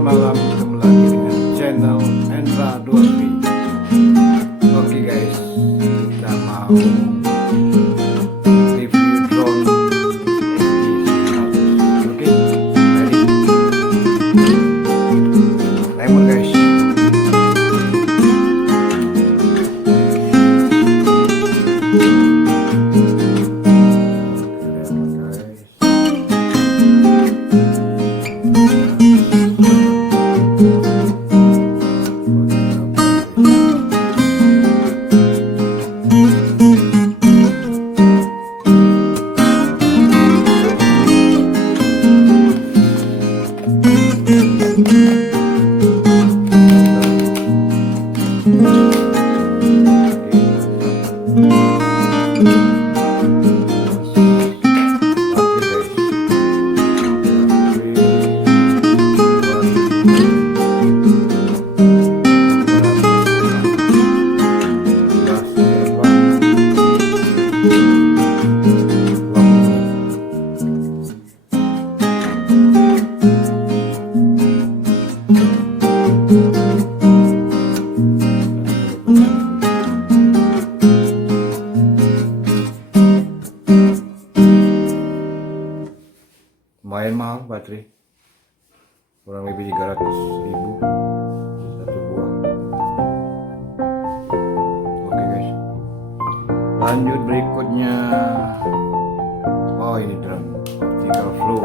Selamat malam, ketemu lagi dengan channel Endra 23. Oke guys, kita mau review drone SD100. Oke, ready? Lemon guys. Lumayan mahal baterai, kurang lebih 300.000 satu buah. Oke guys, lanjut berikutnya. Oh, ini drone vertical flow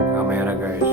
kamera guys.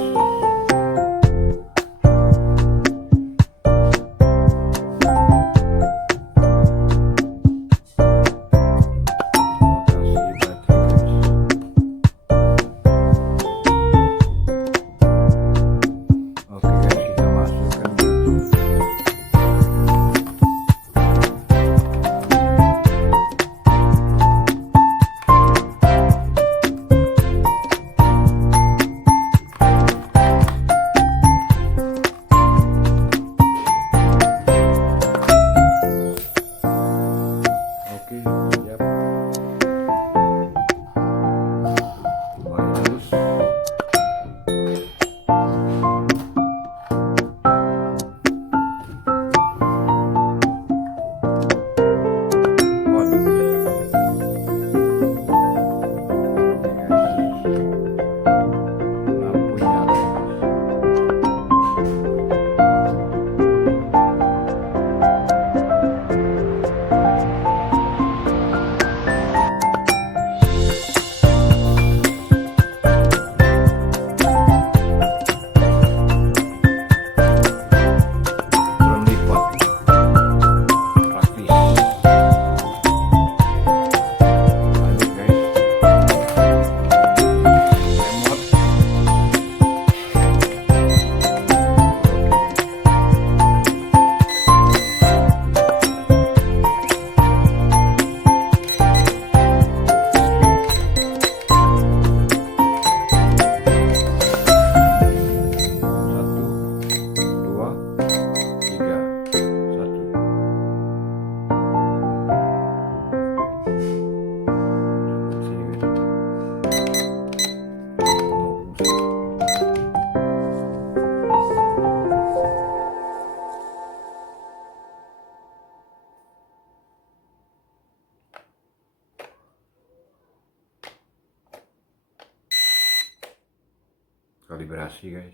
Kalibrasi guys.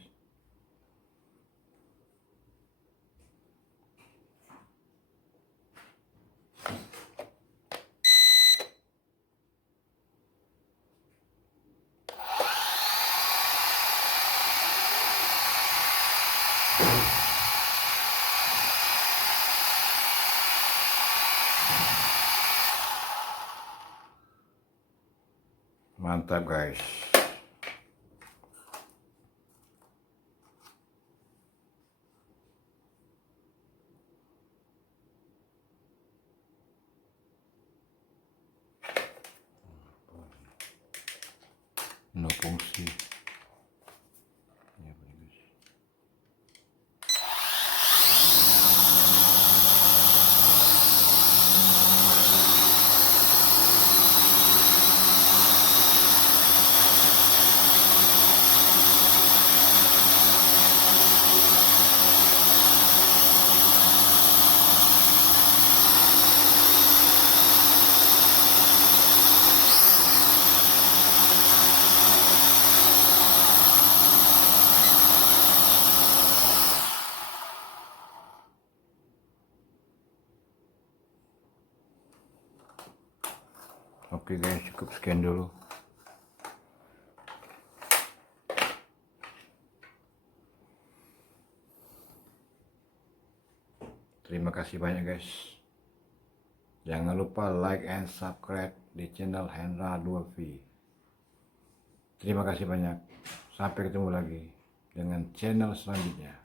Mantap guys. No fungsi. Ya, bagus. Oke guys, cukup sekian dulu. Terima kasih banyak guys. Jangan lupa like and subscribe di channel Hendra 2V. Terima kasih banyak. Sampai ketemu lagi dengan channel selanjutnya.